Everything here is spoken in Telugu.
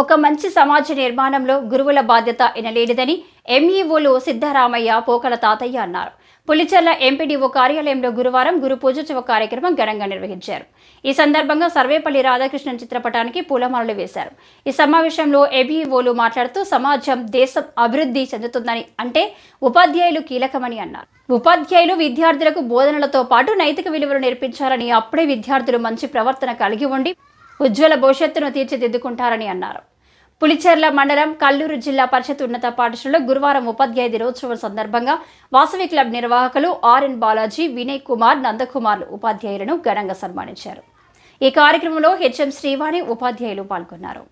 ఒక మంచి సమాజ నిర్మాణంలో గురువుల బాధ్యత ఎనలేనిదని ఎంఈఓలు సిద్ధరామయ్య పోకల తాతయ్య అన్నారు. పులిచెర్ల ఎంపీడీఓ కార్యాలయంలో గురువారం గురు పూజోత్సవ కార్యక్రమం ఘనంగా నిర్వహించారు. ఈ సందర్భంగా సర్వేపల్లి రాధాకృష్ణన్ చిత్రపటానికి పూలమాలలు వేశారు. ఈ సమావేశంలో ఎంఈఓలు మాట్లాడుతూ సమాజం దేశం అభివృద్ధి చెందుతుందని అంటే ఉపాధ్యాయులు కీలకమని అన్నారు. ఉపాధ్యాయులు విద్యార్థులకు బోధనలతో పాటు నైతిక విలువలు నేర్పించాలని అప్పుడే విద్యార్థులు మంచి ప్రవర్తన కలిగి ఉండి ఉజ్వల భవిష్యత్తును తీర్చిదిద్దుకుంటారని అన్నారు. పులిచెర్ల మండలం కల్లూరు జిల్లా పరిషత్ ఉన్నత పాఠశాలలో గురువారం ఉపాధ్యాయ దినోత్సవం సందర్భంగా వాసవి క్లబ్ నిర్వాహకులు ఆర్ఎన్ బాలాజీ వినయ్ కుమార్ నందకుమార్ ఉపాధ్యాయులను ఘనంగా సన్మానించారు. ఈ కార్యక్రమంలో హెచ్ఎం శ్రీవాణి ఉపాధ్యాయులు పాల్గొన్నారు.